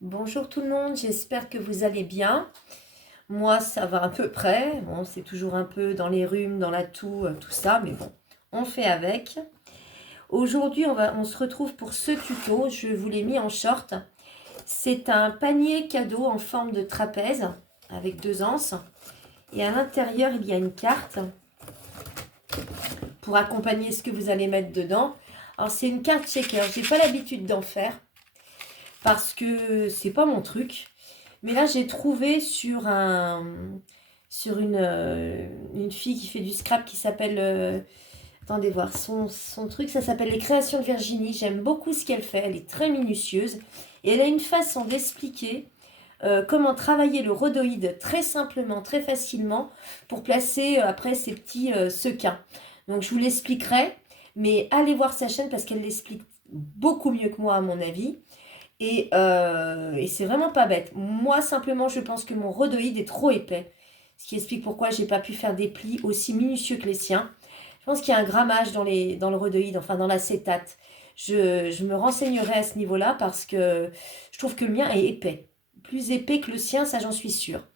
Bonjour tout le monde, j'espère que vous allez bien. Moi, ça va à peu près. Bon, c'est toujours un peu dans les rhumes, dans la toux, tout ça, mais bon, on fait avec. Aujourd'hui, on se retrouve pour ce tuto. Je vous l'ai mis en short. C'est un panier cadeau en forme de trapèze avec 2 anses. Et à l'intérieur, il y a une carte pour accompagner ce que vous allez mettre dedans. Alors, c'est une carte shaker. J'ai pas l'habitude d'en faire parce que c'est pas mon truc. Mais là, j'ai trouvé sur une fille qui fait du scrap qui s'appelle... attendez voir, son truc, ça s'appelle Les Créations de Virginie. J'aime beaucoup ce qu'elle fait, elle est très minutieuse. Et elle a une façon d'expliquer comment travailler le rhodoïde très simplement, très facilement, pour placer après ces petits sequins. Donc je vous l'expliquerai, mais allez voir sa chaîne parce qu'elle l'explique beaucoup mieux que moi à mon avis. Et c'est vraiment pas bête. Moi, simplement, je pense que mon rhodoïde est trop épais. Ce qui explique pourquoi j'ai pas pu faire des plis aussi minutieux que les siens. Je pense qu'il y a un grammage dans le rhodoïde, enfin dans l'acétate. Je me renseignerai à ce niveau-là parce que je trouve que le mien est épais. Plus épais que le sien, ça j'en suis sûre.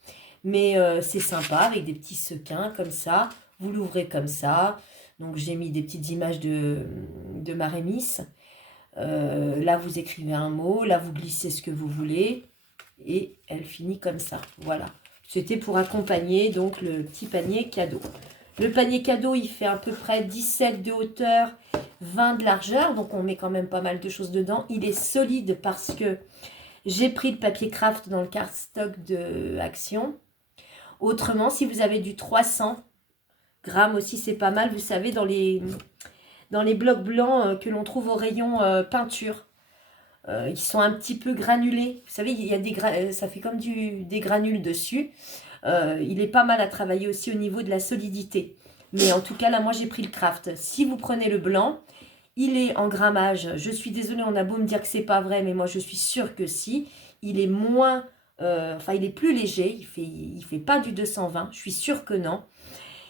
Mais c'est sympa avec des petits sequins comme ça. Vous l'ouvrez comme ça. Donc j'ai mis des petites images de ma rémisse. Là, vous écrivez un mot, là, vous glissez ce que vous voulez, et elle finit comme ça. Voilà. C'était pour accompagner donc le petit panier cadeau. Le panier cadeau, il fait à peu près 17 de hauteur, 20 de largeur, donc on met quand même pas mal de choses dedans. Il est solide parce que j'ai pris le papier craft dans le cardstock de Action. Autrement, si vous avez du 300 grammes aussi, c'est pas mal. Vous savez, dans les blocs blancs que l'on trouve au rayon peinture. Ils sont un petit peu granulés. Vous savez, il y a ça fait comme des granules dessus. Il est pas mal à travailler aussi au niveau de la solidité. Mais en tout cas, là, moi, j'ai pris le craft. Si vous prenez le blanc, il est en grammage. Je suis désolée, on a beau me dire que c'est pas vrai, mais moi, je suis sûre que si. Il est moins... enfin, il est plus léger. Il fait pas du 220. Je suis sûre que non.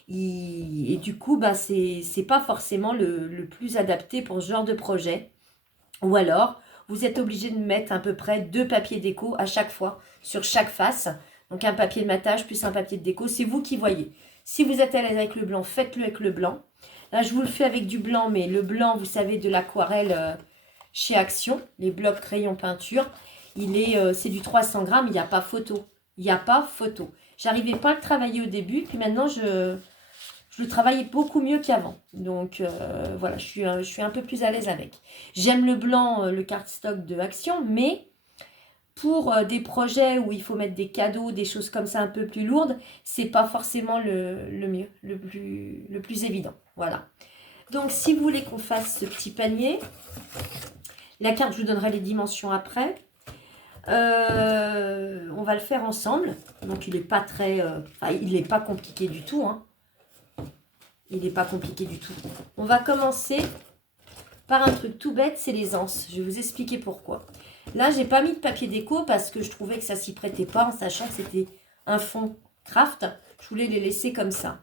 Et du coup, bah, c'est pas forcément le plus adapté pour ce genre de projet. Ou alors, vous êtes obligé de mettre à peu près 2 papiers déco à chaque fois, sur chaque face. Donc un papier de matage plus un papier de déco, c'est vous qui voyez. Si vous êtes à l'aise avec le blanc, faites-le avec le blanc. Là, je vous le fais avec du blanc, mais le blanc, vous savez, de l'aquarelle chez Action, les blocs crayon peinture, c'est du 300 grammes, il n'y a pas photo. Il n'y a pas photo. J'arrivais pas à le travailler au début, puis maintenant, je le travaille beaucoup mieux qu'avant. Donc voilà, je suis un peu plus à l'aise avec. J'aime le blanc, le cardstock de Action, mais pour des projets où il faut mettre des cadeaux, des choses comme ça un peu plus lourdes, c'est pas forcément le mieux, le plus évident. Voilà. Donc si vous voulez qu'on fasse ce petit panier, la carte, je vous donnerai les dimensions après. On va le faire ensemble. Donc il n'est pas il n'est pas compliqué du tout, hein. Il n'est pas compliqué du tout. On va commencer par un truc tout bête, c'est les anses. Je vais vous expliquer pourquoi. Là, j'ai pas mis de papier déco parce que je trouvais que ça s'y prêtait pas, en sachant que c'était un fond craft. Je voulais les laisser comme ça.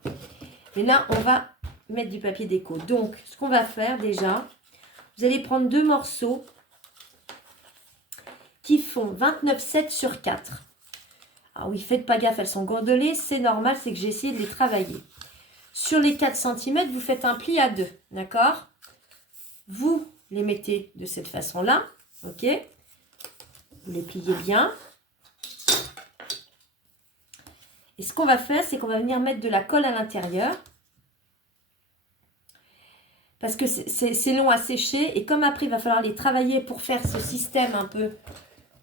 Et là, on va mettre du papier déco. Donc, ce qu'on va faire déjà, vous allez prendre 2 morceaux qui font 29,7 sur 4. Alors oui, faites pas gaffe, elles sont gondolées. C'est normal, c'est que j'ai essayé de les travailler. Sur les 4 cm, vous faites un pli à 2, d'accord? Vous les mettez de cette façon-là, ok? Vous les pliez bien. Et ce qu'on va faire, c'est qu'on va venir mettre de la colle à l'intérieur. Parce que c'est long à sécher. Et comme après, il va falloir les travailler pour faire ce système un peu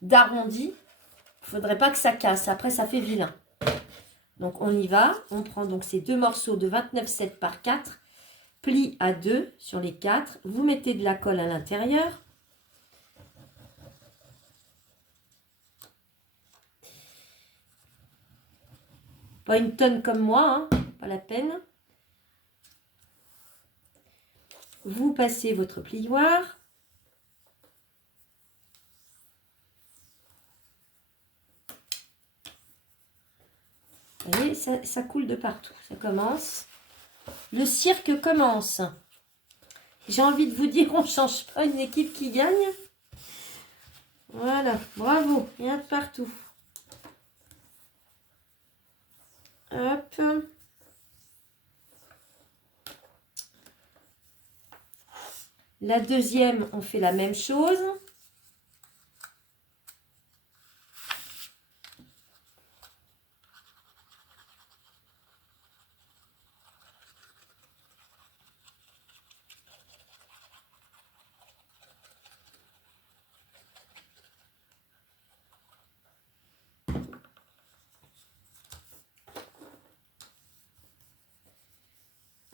d'arrondi, il ne faudrait pas que ça casse. Après, ça fait vilain. Donc, on y va. On prend donc ces 2 morceaux de 29,7 par 4. Pli à 2 sur les 4. Vous mettez de la colle à l'intérieur. Pas une tonne comme moi, hein, pas la peine. Vous passez votre plioir. Vous voyez, ça coule de partout. Ça commence. Le cirque commence. J'ai envie de vous dire, on ne change pas une équipe qui gagne. Voilà, bravo. Et partout. Hop. La deuxième, on fait la même chose.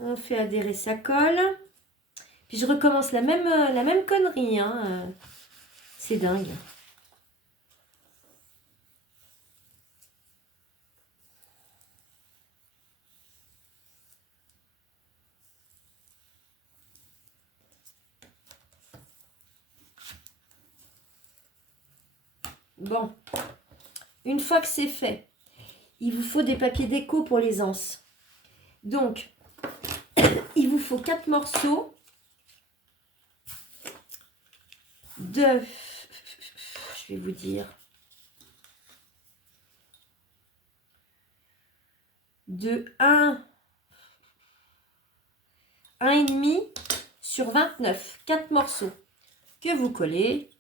On fait adhérer sa colle. Puis je recommence la même connerie. Hein. C'est dingue. Bon. Une fois que c'est fait, il vous faut des papiers déco pour les anses. Donc, il vous faut 4 morceaux de, je vais vous dire, de 1,5 sur 29. 4 morceaux que vous collez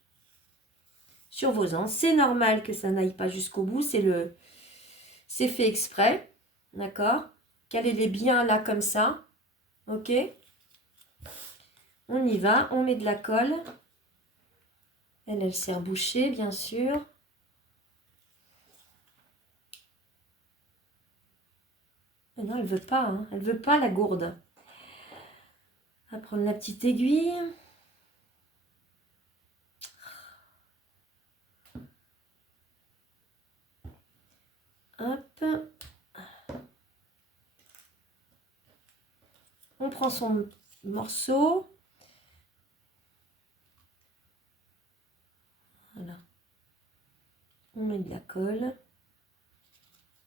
sur vos anses. C'est normal que ça n'aille pas jusqu'au bout. C'est fait exprès. D'accord? Calez-les bien là comme ça. Ok? On y va. On met de la colle. Elle sert bouchée, bien sûr. Ah non, elle veut pas. Hein. Elle veut pas la gourde. On va prendre la petite aiguille. Hop. On prend son morceau. Voilà. On met de la colle.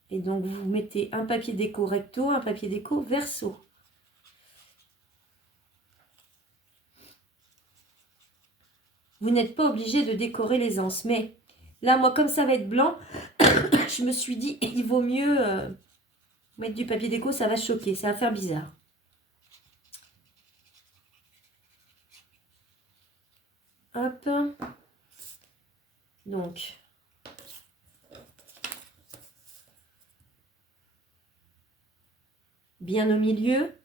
Et donc, vous mettez un papier déco recto, un papier déco verso. Vous n'êtes pas obligé de décorer les anses. Mais là, moi, comme ça va être blanc, je me suis dit, il vaut mieux mettre du papier déco, ça va choquer, ça va faire bizarre. Hop. Donc, bien au milieu.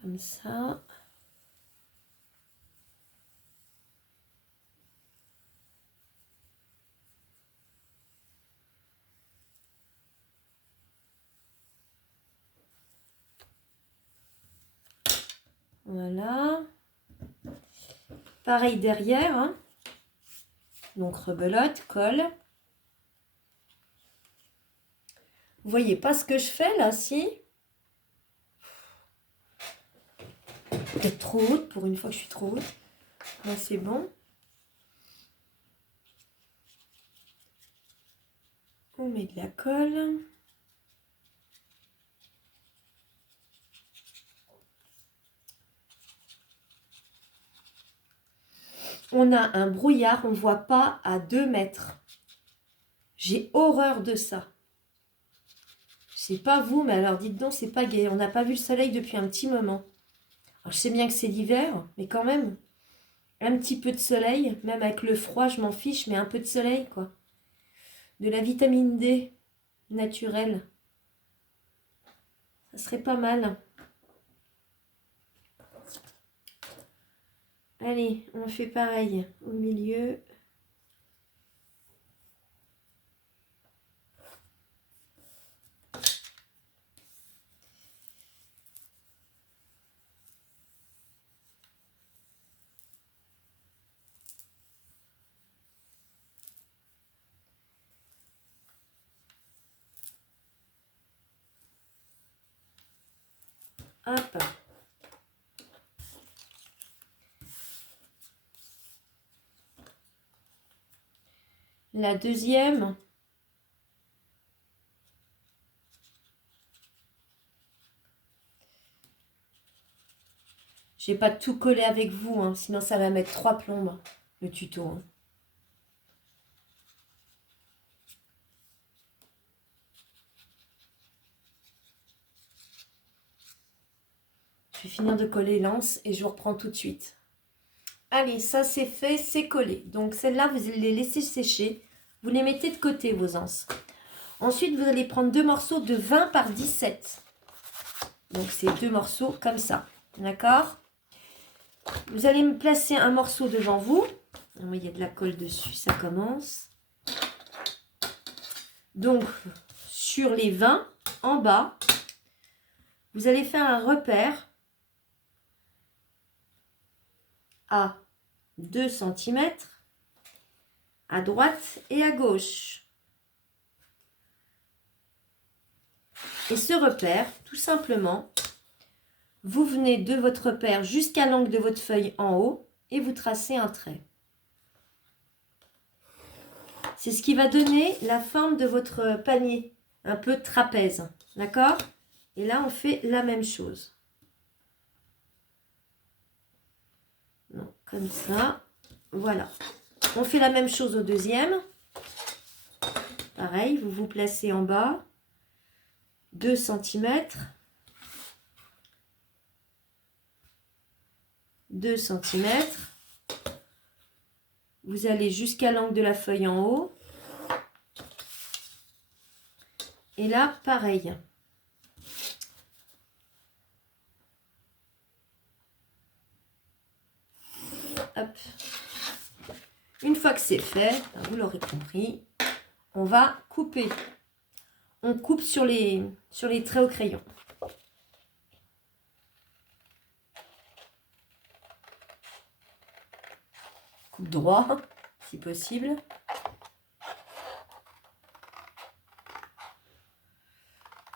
Comme ça. Voilà. Pareil derrière. Hein. Donc, rebelote, colle. Vous voyez pas ce que je fais là, si? Peut-être trop haute, pour une fois que je suis trop haute. Là, c'est bon. On met de la colle. On a un brouillard, on ne voit pas à 2 mètres. J'ai horreur de ça. C'est pas vous, mais alors dites donc, c'est pas gai. On n'a pas vu le soleil depuis un petit moment. Alors, je sais bien que c'est l'hiver, mais quand même, un petit peu de soleil, même avec le froid, je m'en fiche, mais un peu de soleil, quoi. De la vitamine D naturelle. Ça serait pas mal. Allez, on fait pareil au milieu. Hop. La deuxième. Je vais pas tout coller avec vous, hein, sinon ça va mettre 3 plombes, le tuto. Hein. Je vais finir de coller l'anse et je vous reprends tout de suite. Allez, ça c'est fait, c'est collé. Donc celle-là, vous allez les laisser sécher. Vous les mettez de côté, vos anses. Ensuite, vous allez prendre 2 morceaux de 20 par 17. Donc c'est 2 morceaux comme ça. D'accord? Vous allez me placer un morceau devant vous. Il y a de la colle dessus, ça commence. Donc, sur les 20, en bas, vous allez faire un repère à 2 cm à droite et à gauche. Et ce repère, tout simplement, vous venez de votre repère jusqu'à l'angle de votre feuille en haut et vous tracez un trait. C'est ce qui va donner la forme de votre panier, un peu trapèze, d'accord? Et là, on fait la même chose. Donc, comme ça, voilà. On fait la même chose au deuxième. Pareil, vous vous placez en bas, 2 cm, 2 cm. Vous allez jusqu'à l'angle de la feuille en haut. Et là, pareil. Hop. Une fois que c'est fait, vous l'aurez compris, on va couper. On coupe sur les traits au crayon. Coupe droit, si possible.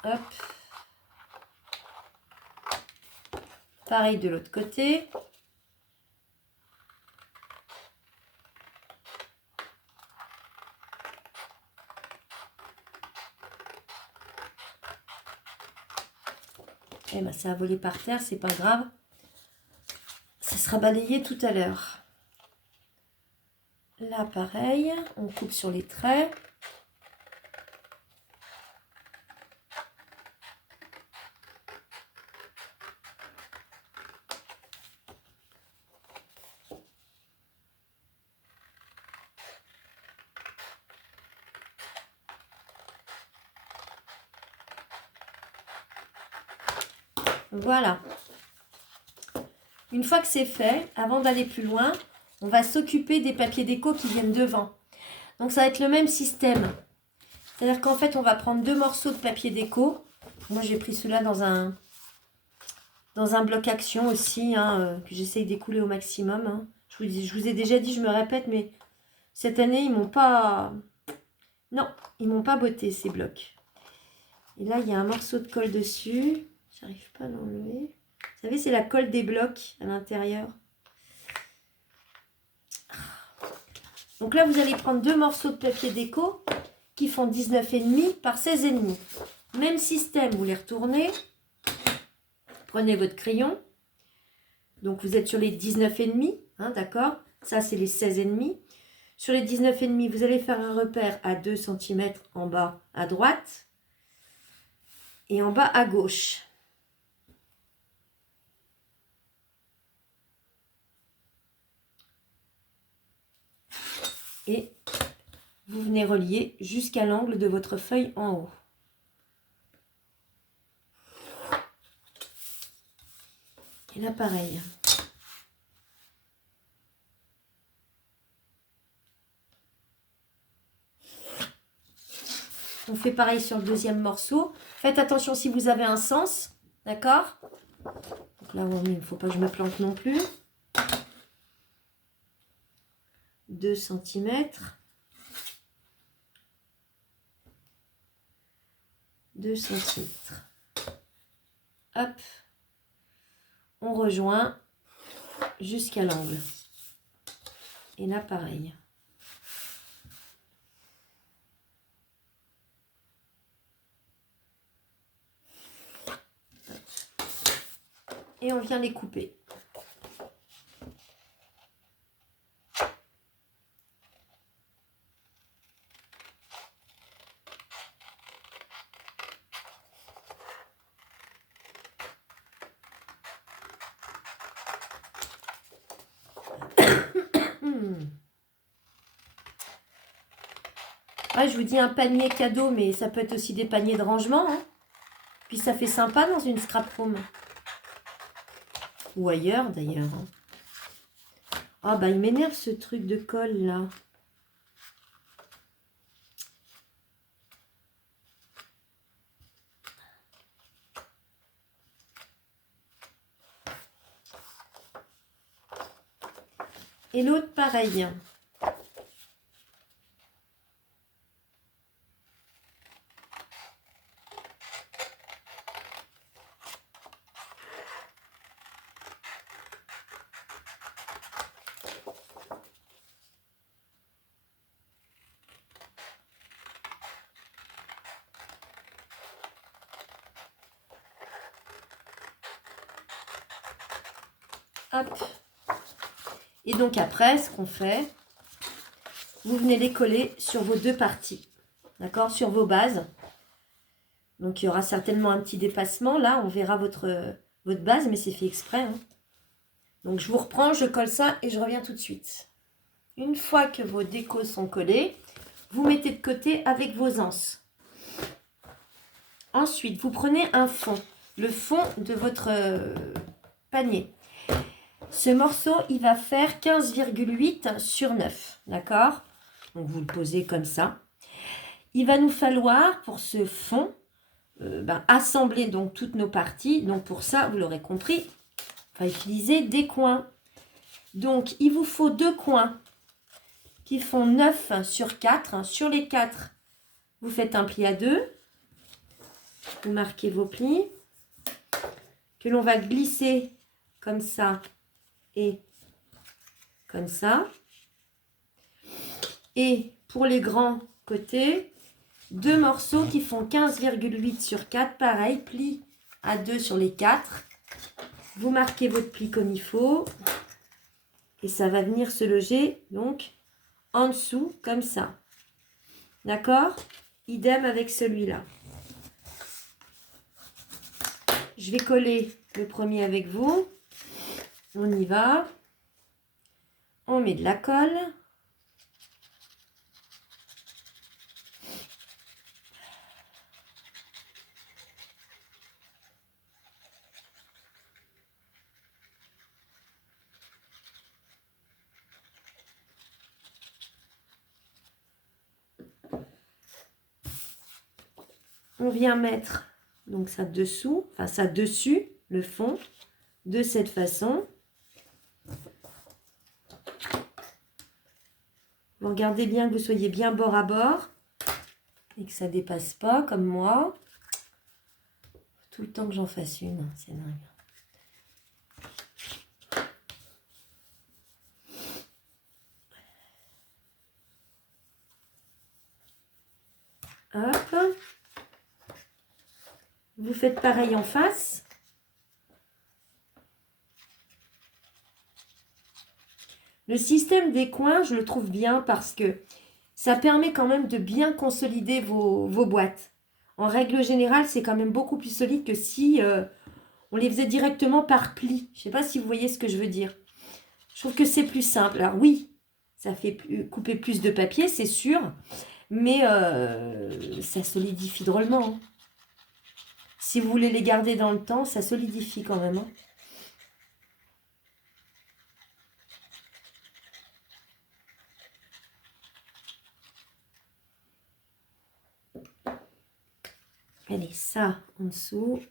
Hop. Pareil de l'autre côté. Eh ben, ça a volé par terre, c'est pas grave. Ça sera balayé tout à l'heure. Là, pareil, on coupe sur les traits. Voilà. Une fois que c'est fait, avant d'aller plus loin, on va s'occuper des papiers déco qui viennent devant. Donc ça va être le même système. C'est-à-dire qu'en fait, on va prendre 2 morceaux de papier déco. Moi, j'ai pris cela dans un bloc action aussi, hein, que j'essaye d'écouler au maximum. Hein. Je vous ai déjà dit, je me répète, mais cette année, ils m'ont pas... Non, ils m'ont pas botté, ces blocs. Et là, il y a un morceau de colle dessus. J'arrive pas à l'enlever. Vous savez, c'est la colle des blocs à l'intérieur. Donc là, vous allez prendre 2 morceaux de papier déco qui font 19,5 par 16,5. Même système, vous les retournez. Prenez votre crayon. Donc, vous êtes sur les 19,5, hein, d'accord? Ça, c'est les 16,5. Sur les 19,5, vous allez faire un repère à 2 cm en bas à droite et en bas à gauche. Et vous venez relier jusqu'à l'angle de votre feuille en haut. Et là, pareil. On fait pareil sur le deuxième morceau. Faites attention si vous avez un sens, d'accord? Donc là, il ne faut pas que je me plante non plus. 2 cm. 2 cm. Hop. On rejoint jusqu'à l'angle. Et là, pareil. Et on vient les couper. Ah, je vous dis un panier cadeau, mais ça peut être aussi des paniers de rangement. Hein. Puis ça fait sympa dans une scrap room. Ou ailleurs d'ailleurs. Ah bah il m'énerve ce truc de colle là. Et l'autre pareil. Hop. Et donc après, ce qu'on fait, vous venez les coller sur vos deux parties. D'accord? Sur vos bases. Donc il y aura certainement un petit dépassement. Là, on verra votre base, mais c'est fait exprès. Hein. Donc je vous reprends, je colle ça et je reviens tout de suite. Une fois que vos décos sont collés, vous mettez de côté avec vos anses. Ensuite, vous prenez un fond, le fond de votre panier. Ce morceau, il va faire 15,8 sur 9, d'accord? Donc, vous le posez comme ça. Il va nous falloir, pour ce fond, assembler donc toutes nos parties. Donc, pour ça, vous l'aurez compris, on va utiliser des coins. Donc, il vous faut deux coins qui font 9 sur 4. Sur les 4, vous faites un pli à 2. Vous marquez vos plis que l'on va glisser comme ça et comme ça. Et pour les grands côtés, deux morceaux qui font 15,8 sur 4. Pareil, pli à 2 sur les 4. Vous marquez votre pli comme il faut. Et ça va venir se loger donc en dessous comme ça. D'accord? Idem avec celui-là. Je vais coller le premier avec vous. On y va. On met de la colle. On vient mettre donc ça dessous, enfin ça dessus, le fond, de cette façon. Vous regardez bien que vous soyez bien bord à bord et que ça ne dépasse pas comme moi. Tout le temps que j'en fasse une, c'est dingue. Hop. Vous faites pareil en face. Le système des coins, je le trouve bien parce que ça permet quand même de bien consolider vos boîtes. En règle générale, c'est quand même beaucoup plus solide que si on les faisait directement par pli. Je ne sais pas si vous voyez ce que je veux dire. Je trouve que c'est plus simple. Alors oui, ça fait couper plus de papier, c'est sûr. Mais ça solidifie drôlement. Hein. Si vous voulez les garder dans le temps, ça solidifie quand même. Hein. Allez, ça en dessous.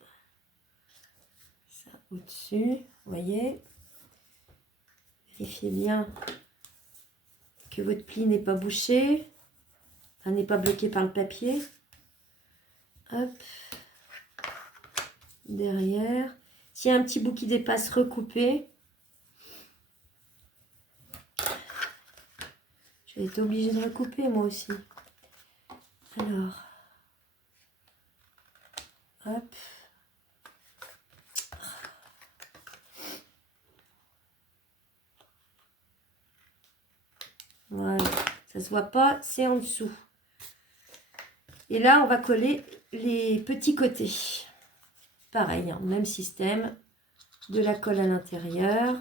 Ça au-dessus. Vous voyez. Vérifiez bien que votre pli n'est pas bouché. Enfin, n'est pas bloqué par le papier. Hop. Derrière. S'il y a un petit bout qui dépasse, recoupez. Je vais être obligée de recouper moi aussi. Alors. Hop. Voilà. Ça ne se voit pas, c'est en dessous. Et là, on va coller les petits côtés. Pareil, hein, même système. De la colle à l'intérieur.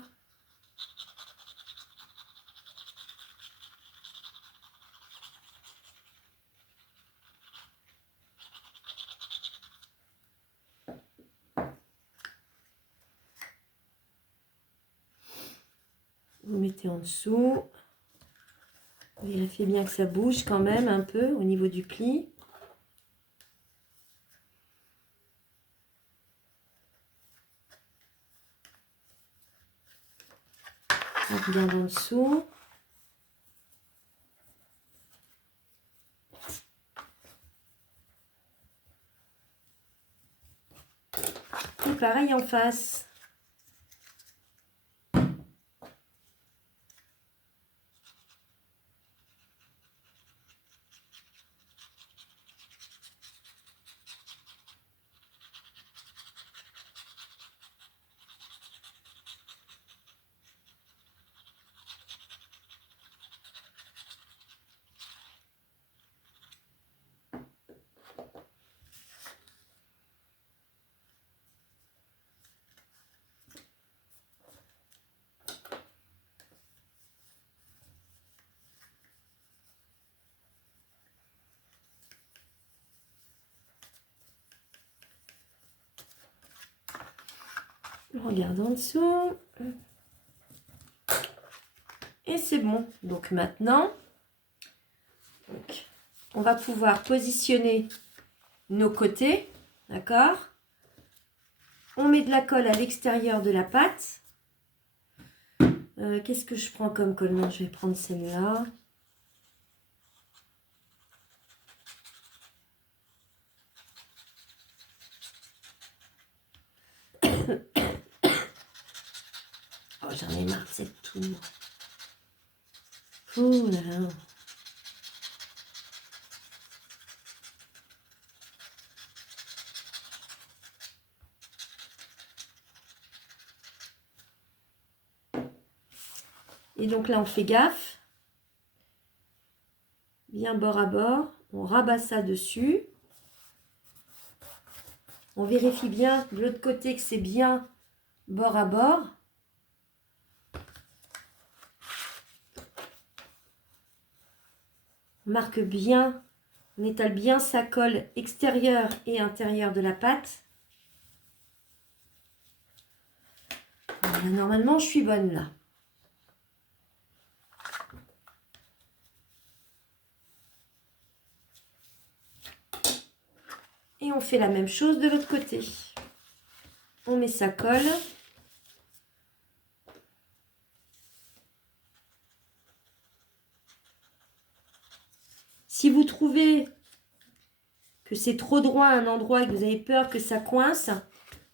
Vous mettez en dessous. Vérifiez bien que ça bouge quand même un peu au niveau du pli. On regarde en dessous. Et pareil en face. On regarde en dessous. Et c'est bon. Donc maintenant, on va pouvoir positionner nos côtés. D'accord? On met de la colle à l'extérieur de la pâte. Qu'est-ce que je prends comme colle? Non, je vais prendre celle-là. Oh, j'en ai marre de cette tour. Oh là là. Et donc là, on fait gaffe. Bien bord à bord. On rabat ça dessus. On vérifie bien de l'autre côté que c'est bien bord à bord. On marque bien, on étale bien sa colle extérieure et intérieure de la pâte. Voilà, normalement, je suis bonne là. Et on fait la même chose de l'autre côté. On met sa colle. Si vous trouvez que c'est trop droit à un endroit et que vous avez peur que ça coince,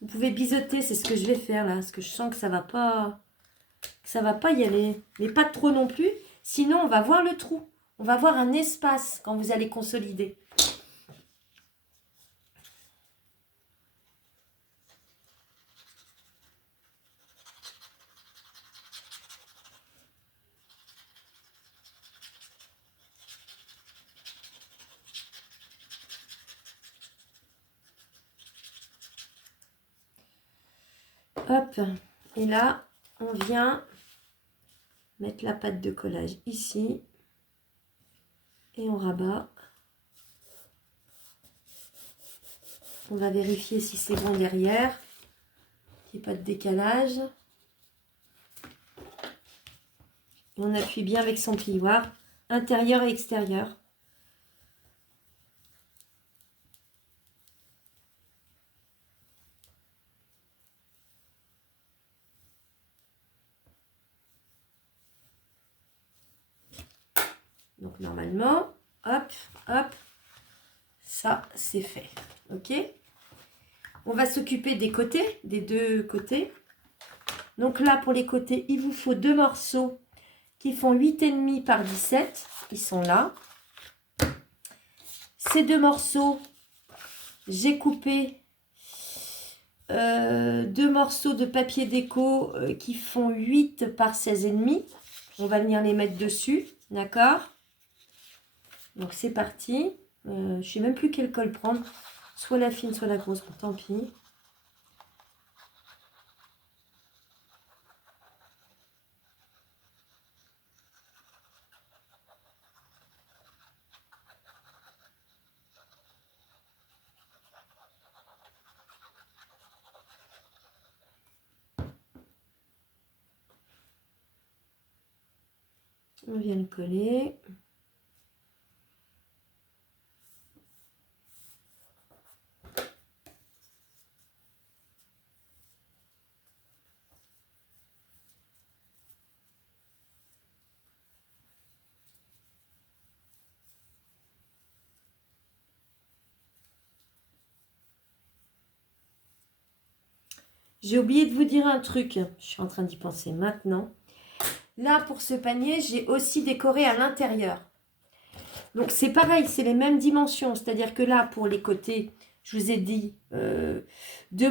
vous pouvez biseauter. C'est ce que je vais faire là, parce que je sens que ça va pas y aller. Mais pas trop non plus, sinon on va voir le trou. On va voir un espace quand vous allez consolider. Hop, et là, on vient mettre la pâte de collage ici et on rabat. On va vérifier si c'est bon derrière, qu'il n'y ait pas de décalage. Et on appuie bien avec son plioir, intérieur et extérieur. Donc normalement, hop, hop, ça c'est fait. Ok? On va s'occuper des côtés, des deux côtés. Donc là, pour les côtés, il vous faut deux morceaux qui font 8,5 par 17. Ils sont là. Ces deux morceaux, j'ai coupé deux morceaux de papier déco qui font 8 par 16,5. On va venir les mettre dessus, d'accord? Donc c'est parti. Je ne sais même plus quelle colle prendre. Soit la fine, soit la grosse. Bon, tant pis. On vient le coller. J'ai oublié de vous dire un truc. Je suis en train d'y penser maintenant. Là, pour ce panier, j'ai aussi décoré à l'intérieur. Donc, c'est pareil, c'est les mêmes dimensions. C'est-à-dire que là, pour les côtés, je vous ai dit 2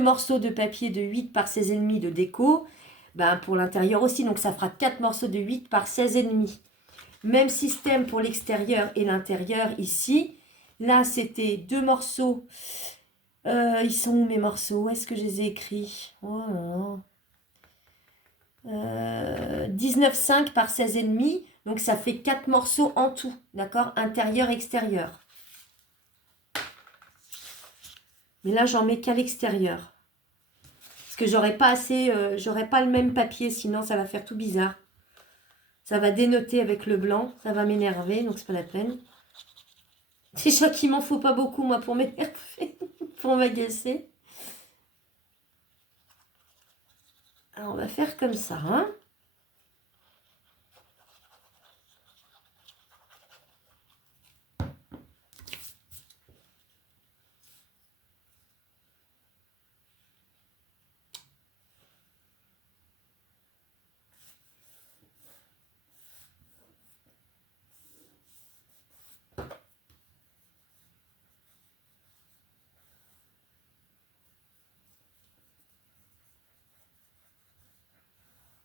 morceaux de papier de 8 par 16,5 de déco. Ben, pour l'intérieur aussi, donc ça fera 4 morceaux de 8 par 16,5. Même système pour l'extérieur et l'intérieur ici. Là, c'était 2 morceaux. Ils sont où mes morceaux? Où est-ce que je les ai écrits? Oh là là. 19,5 par 16,5. Donc, ça fait 4 morceaux en tout. D'accord? Intérieur, extérieur. Mais là, j'en mets qu'à l'extérieur. Parce que j'aurais pas assez, j'aurais pas le même papier, sinon ça va faire tout bizarre. Ça va dénoter avec le blanc, ça va m'énerver, donc c'est pas la peine. Déjà qu'il m'en faut pas beaucoup, moi, pour m'énerver, pour m'agacer. Alors, on va faire comme ça, hein.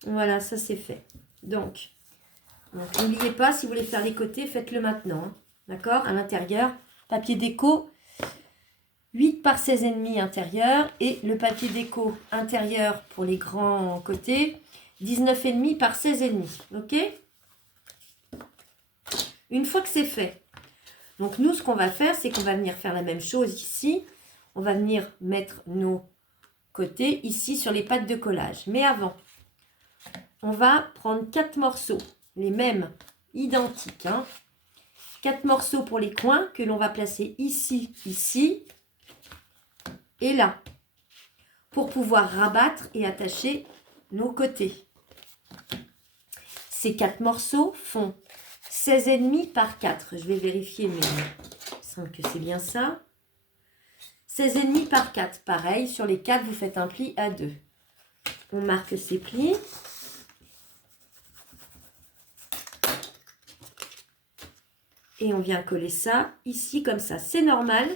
Voilà, ça c'est fait. Donc n'oubliez pas, si vous voulez faire les côtés, faites-le maintenant. Hein. D'accord? À l'intérieur, papier déco, 8 par 16,5 intérieur. Et le papier déco intérieur pour les grands côtés, 19,5 par 16,5. Ok? Une fois que c'est fait, donc nous, ce qu'on va faire, c'est qu'on va venir faire la même chose ici. On va venir mettre nos côtés ici sur les pattes de collage. Mais avant, on va prendre 4 morceaux, les mêmes, identiques. Hein. 4 morceaux pour les coins que l'on va placer ici, ici et là. Pour pouvoir rabattre et attacher nos côtés. Ces 4 morceaux font 16,5 par 4. Je vais vérifier, mais il me semble que c'est bien ça. 16,5 par 4. Pareil, sur les 4, vous faites un pli à 2. On marque ces plis. Et on vient coller ça ici comme ça. C'est normal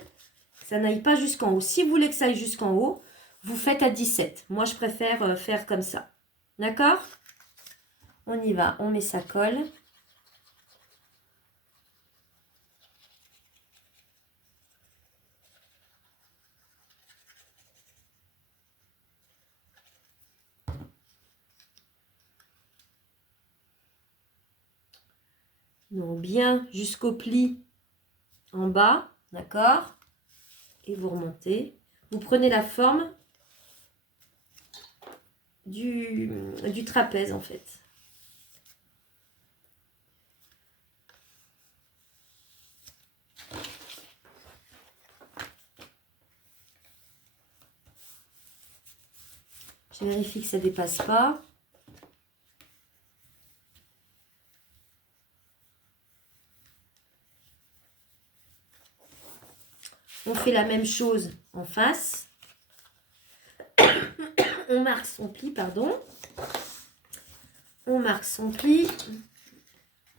que ça n'aille pas jusqu'en haut. Si vous voulez que ça aille jusqu'en haut, vous faites à 17. Moi, je préfère faire comme ça. D'accord? On y va. On met sa colle. Donc, bien jusqu'au pli en bas. D'accord? Et vous remontez. Vous prenez la forme du trapèze, en fait. Je vérifie que ça ne dépasse pas. On fait la même chose en face. On marque son pli, pardon. On marque son pli.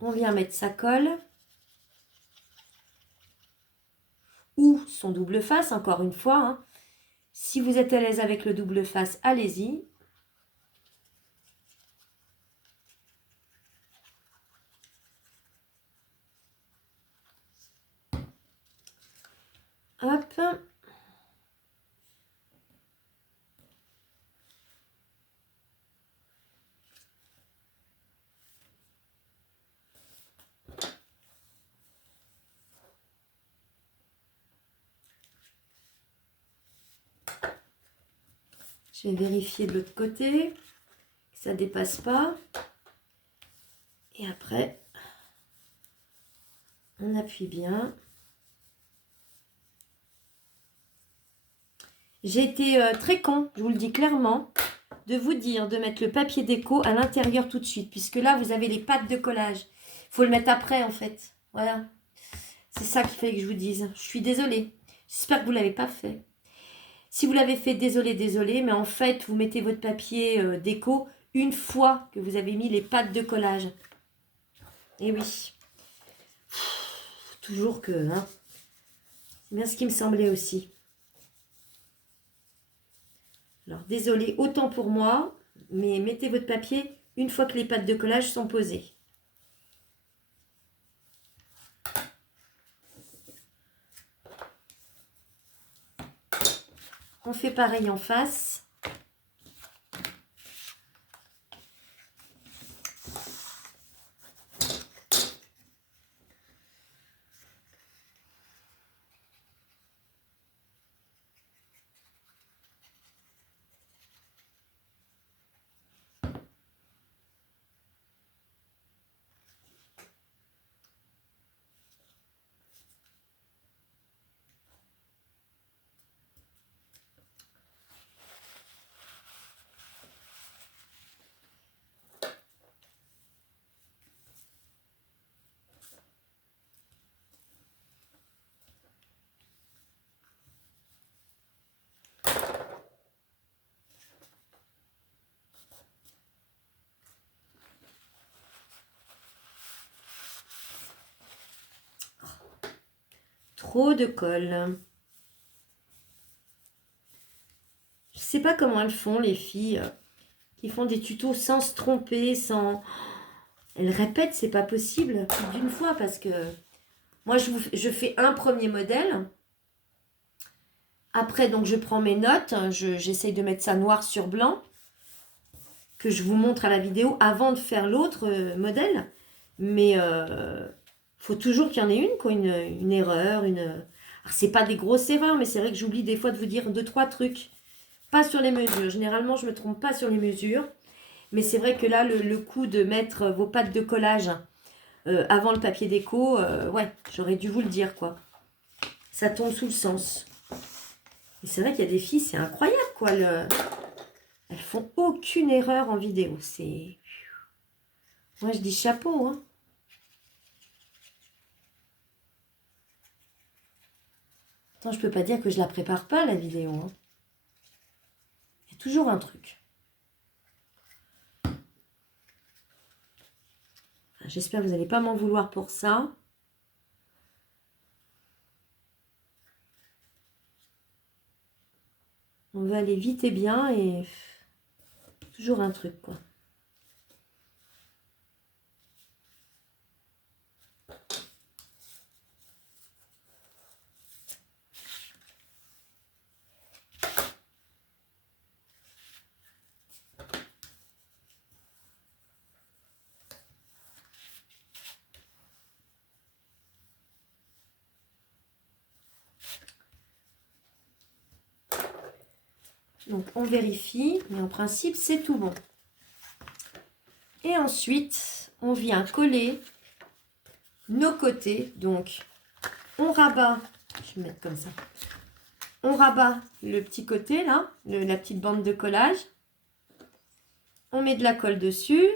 On vient mettre sa colle. Ou son double face, encore une fois. Hein. Si vous êtes à l'aise avec le double face, allez-y. Hop. Je vais vérifier de l'autre côté, que ça ne dépasse pas. Et après, On appuie bien. J'ai été très con, je vous le dis clairement, de vous dire de mettre le papier déco à l'intérieur tout de suite, puisque là, vous avez les pattes de collage. Il faut le mettre après, en fait. Voilà. C'est ça qu'il fallait que je vous dise. Je suis désolée. J'espère que vous ne l'avez pas fait. Si vous l'avez fait, désolé, mais en fait, vous mettez votre papier déco une fois que vous avez mis les pattes de collage. Et oui. Toujours que, hein. C'est bien ce qui me semblait aussi. Alors, désolé, autant pour moi, mais mettez votre papier une fois que les pattes de collage sont posées. On fait pareil en face. Trop de colle. Je sais pas comment elles font, les filles qui font des tutos sans se tromper, sans... Elles répètent, c'est pas possible, plus d'une fois, parce que moi, je fais un premier modèle. Après, donc, je prends mes notes. J'essaye de mettre ça noir sur blanc, que je vous montre à la vidéo avant de faire l'autre modèle. Mais faut toujours qu'il y en ait une, quoi, une erreur, une... Alors, c'est pas des grosses erreurs, mais c'est vrai que j'oublie des fois de vous dire 2-3 trucs. Pas sur les mesures. Généralement, je me trompe pas sur les mesures. Mais c'est vrai que là, le coup de mettre vos pattes de collage avant le papier déco, ouais, j'aurais dû vous le dire, quoi. Ça tombe sous le sens. Et c'est vrai qu'il y a des filles, c'est incroyable, quoi. Elles font aucune erreur en vidéo. C'est... Moi, je dis chapeau, hein. Attends, je peux pas dire que je la prépare pas, la vidéo, hein. Il y a toujours un truc. Enfin, j'espère que vous n'allez pas m'en vouloir pour ça. On veut aller vite et bien et... Toujours un truc, quoi. Donc, on vérifie, mais en principe, c'est tout bon. Et ensuite, on vient coller nos côtés. Donc, on rabat, je vais mettre comme ça. On rabat le petit côté, là, la petite bande de collage. On met de la colle dessus.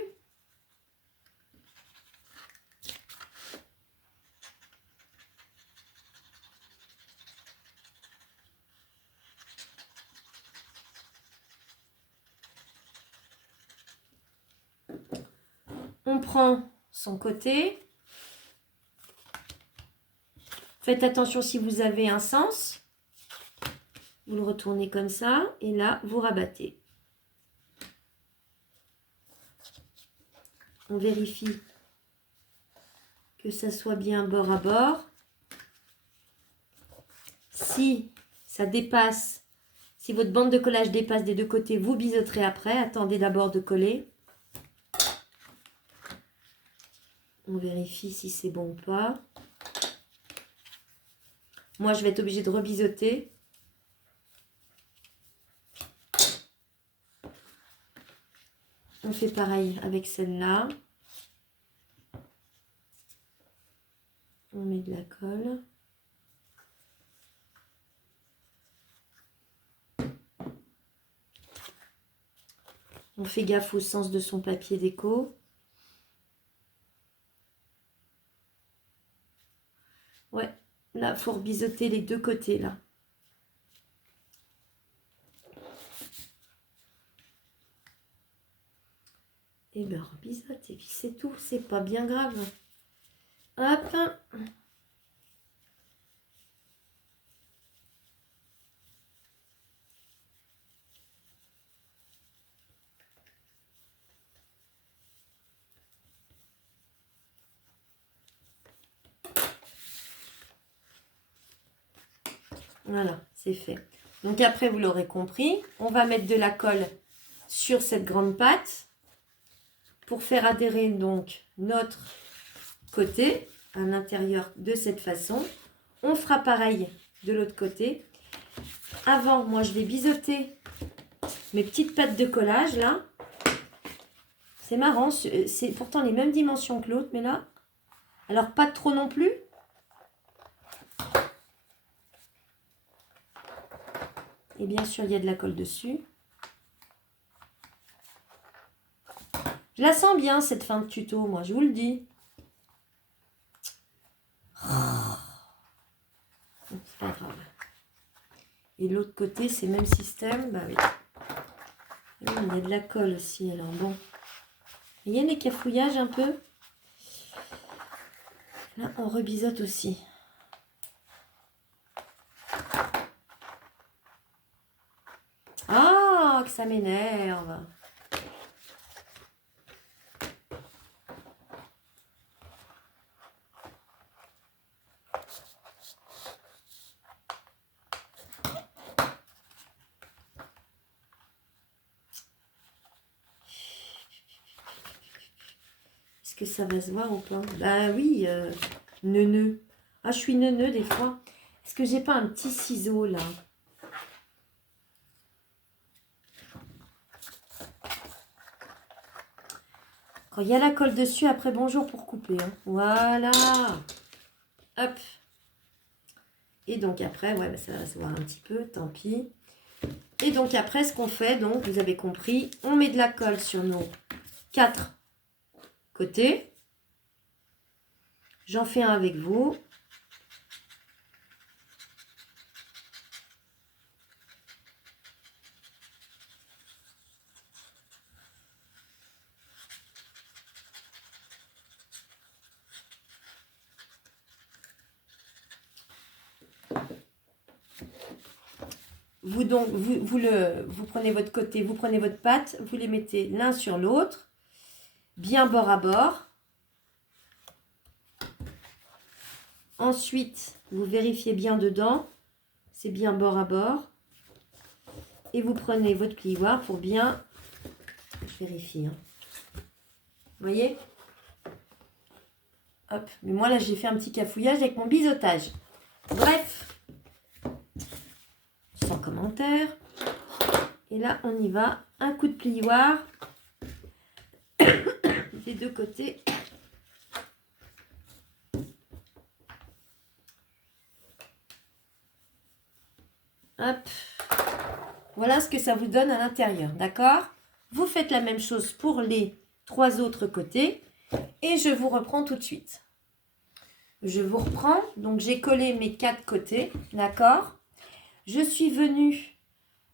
On prend son côté. Faites attention si vous avez un sens. Vous le retournez comme ça. Et là, vous rabattez. On vérifie que ça soit bien bord à bord. Si ça dépasse, si votre bande de collage dépasse des deux côtés, vous biseauterez après. Attendez d'abord de coller. On vérifie si c'est bon ou pas. Moi, je vais être obligée de rebiseauter. On fait pareil avec celle-là. On met de la colle. On fait gaffe au sens de son papier déco. Ouais, là, il faut rebiseauter les deux côtés, là. Et bien, rebiseaute, et puis c'est tout, c'est pas bien grave. Hop. Voilà, c'est fait. Donc après, vous l'aurez compris, on va mettre de la colle sur cette grande pâte pour faire adhérer donc notre côté à l'intérieur de cette façon. On fera pareil de l'autre côté. Avant, moi, je vais biseauter mes petites pâtes de collage là. C'est marrant, c'est pourtant les mêmes dimensions que l'autre, mais là, alors pas trop non plus. Et bien sûr, il y a de la colle dessus. Je la sens bien, cette fin de tuto, moi, je vous le dis. C'est pas grave. Et l'autre côté, c'est le même système. Bah oui. Il y a de la colle aussi, alors bon. Il y a les cafouillages un peu. Là, on rebiseaute aussi. Ah, que ça m'énerve. Est-ce que ça va se voir ou pas? Bah oui, neuneux. Ah, je suis neuneux des fois. Est-ce que j'ai pas un petit ciseau là? Quand il y a la colle dessus, après bonjour pour couper. Hein. Voilà. Hop. Et donc après, ouais, bah, ça va se voir un petit peu, tant pis. Et donc après, ce qu'on fait, donc vous avez compris, on met de la colle sur nos 4 côtés. J'en fais un avec vous. Vous prenez votre côté, vous prenez votre pâte, vous les mettez l'un sur l'autre, bien bord à bord. Ensuite, vous vérifiez bien dedans, c'est bien bord à bord. Et vous prenez votre plioir pour bien, je vérifie. Hein. Vous voyez? Hop, mais moi là j'ai fait un petit cafouillage avec mon biseautage. Bref, sans commentaire. Et là, on y va. Un coup de plioir des deux côtés. Hop. Voilà ce que ça vous donne à l'intérieur, d'accord? Vous faites la même chose pour les 3 autres côtés. Et je vous reprends tout de suite. Je vous reprends. Donc, j'ai collé mes 4 côtés, d'accord? Je suis venue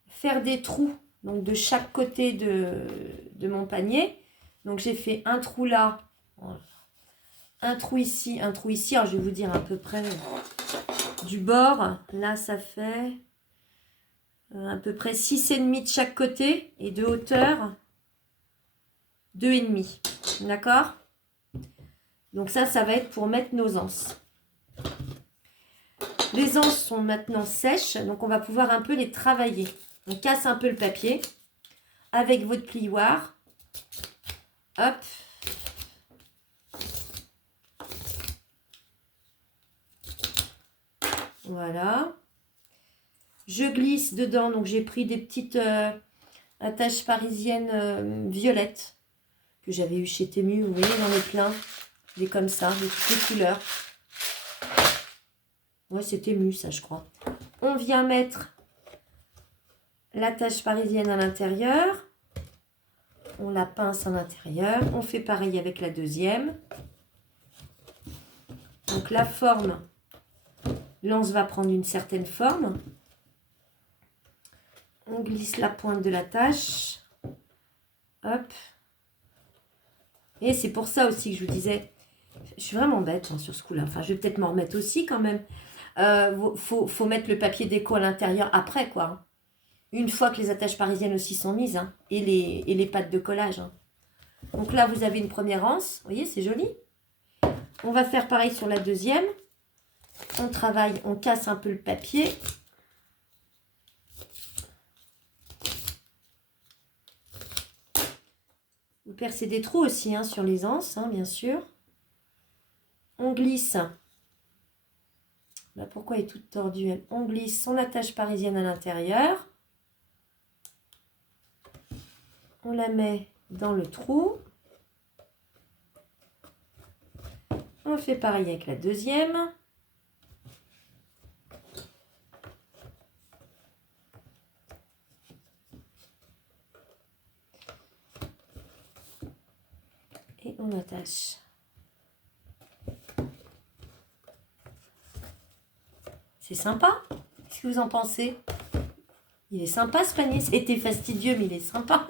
faire des trous donc de chaque côté de mon panier. Donc, j'ai fait un trou là, un trou ici, un trou ici. Alors, je vais vous dire à peu près du bord. Là, ça fait à peu près 6,5 de chaque côté et de hauteur 2,5. D'accord? Donc, ça va être pour mettre nos anses. Les anses sont maintenant sèches, donc on va pouvoir un peu les travailler. On casse un peu le papier avec votre plioir. Hop. Voilà. Je glisse dedans, donc j'ai pris des petites attaches parisiennes violettes que j'avais eu chez Temu. Vous voyez, j'en ai plein. Des comme ça, de toutes les couleurs. Ouais, c'était mu, ça, je crois. On vient mettre l'attache parisienne à l'intérieur. On la pince à l'intérieur. On fait pareil avec la deuxième. Donc la forme, l'anse va prendre une certaine forme. On glisse la pointe de l'attache. Hop. Et c'est pour ça aussi que je vous disais, je suis vraiment bête hein, sur ce coup-là. Enfin, je vais peut-être m'en remettre aussi quand même. Faut mettre le papier déco à l'intérieur après, quoi. Une fois que les attaches parisiennes aussi sont mises, hein, et les pattes de collage. Hein. Donc là, vous avez une première anse. Vous voyez, c'est joli. On va faire pareil sur la deuxième. On travaille, on casse un peu le papier. Vous percez des trous aussi hein, sur les anses, hein, bien sûr. On glisse. Là, pourquoi elle est toute tordue elle? On glisse son attache parisienne à l'intérieur. On la met dans le trou. On fait pareil avec la deuxième. Et on attache. C'est sympa. Qu'est-ce que vous en pensez? Il est sympa ce panier. C'était fastidieux, mais il est sympa.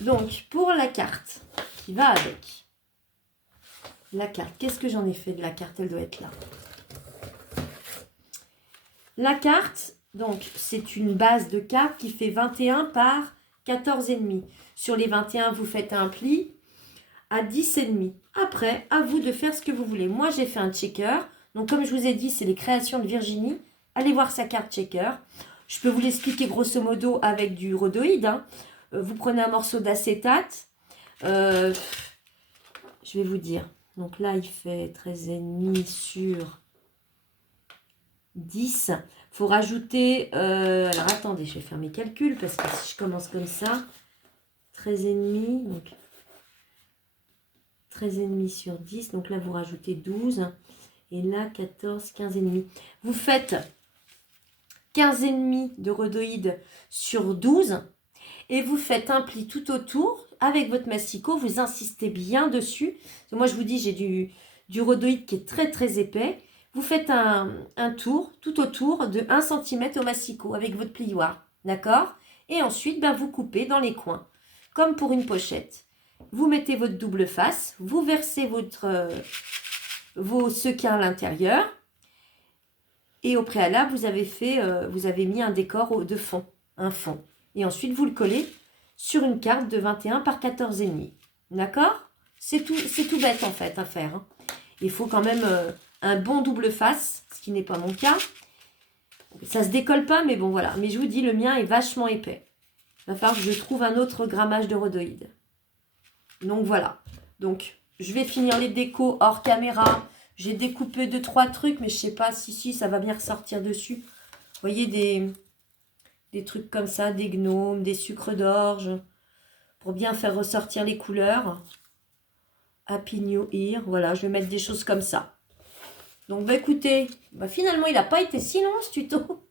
Donc, pour la carte qui va avec. La carte, qu'est-ce que j'en ai fait de la carte? Elle doit être là. La carte, donc, c'est une base de carte qui fait 21 par 14,5. Sur les 21, vous faites un pli à 10,5. Après, à vous de faire ce que vous voulez. Moi, j'ai fait un checker. Donc, comme je vous ai dit, c'est les créations de Virginie. Allez voir sa carte checker. Je peux vous l'expliquer grosso modo avec du rhodoïde. Hein. Vous prenez un morceau d'acétate. Je vais vous dire. Donc là, il fait 13,5 sur 10. Il faut rajouter... alors, attendez, je vais faire mes calculs parce que si je commence comme ça, 13,5, donc 13,5 sur 10. Donc là, vous rajoutez 12. Et là, 14, 15,5. Vous faites 15,5 de rhodoïde sur 12. Et vous faites un pli tout autour. Avec votre massicot, vous insistez bien dessus. Moi, je vous dis, j'ai du rhodoïde qui est très, très épais. Vous faites un tour tout autour de 1 cm au massicot avec votre plioir. D'accord? Et ensuite, ben, vous coupez dans les coins, comme pour une pochette. Vous mettez votre double face. Vous versez vos sequins à l'intérieur. Et au préalable, vous avez mis un décor de fond, un fond. Et ensuite, vous le collez sur une carte de 21 par 14,5. D'accord? C'est tout bête en fait à faire. Hein. Il faut quand même un bon double face, ce qui n'est pas mon cas. Ça se décolle pas, mais bon voilà. Mais je vous dis, le mien est vachement épais. Il va falloir que je trouve un autre grammage de rhodoïde. Donc voilà. Donc, je vais finir les décos hors caméra. J'ai découpé 2-3 trucs, mais je sais pas si ça va bien ressortir dessus. Vous voyez des trucs comme ça, des gnomes, des sucres d'orge, pour bien faire ressortir les couleurs. Happy New Year, voilà, je vais mettre des choses comme ça. Donc, bah, écoutez, bah, finalement, il n'a pas été si long, ce tuto.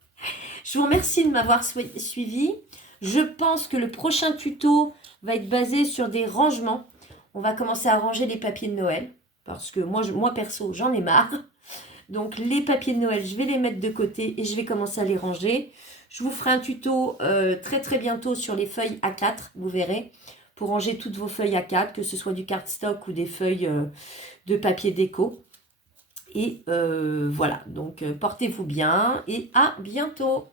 Je vous remercie de m'avoir suivi. Je pense que le prochain tuto va être basé sur des rangements. On va commencer à ranger les papiers de Noël, parce que moi perso, j'en ai marre. Donc, les papiers de Noël, je vais les mettre de côté et je vais commencer à les ranger. Je vous ferai un tuto très très bientôt sur les feuilles A4, vous verrez, pour ranger toutes vos feuilles A4, que ce soit du cardstock ou des feuilles de papier déco. Et voilà, donc portez-vous bien et à bientôt.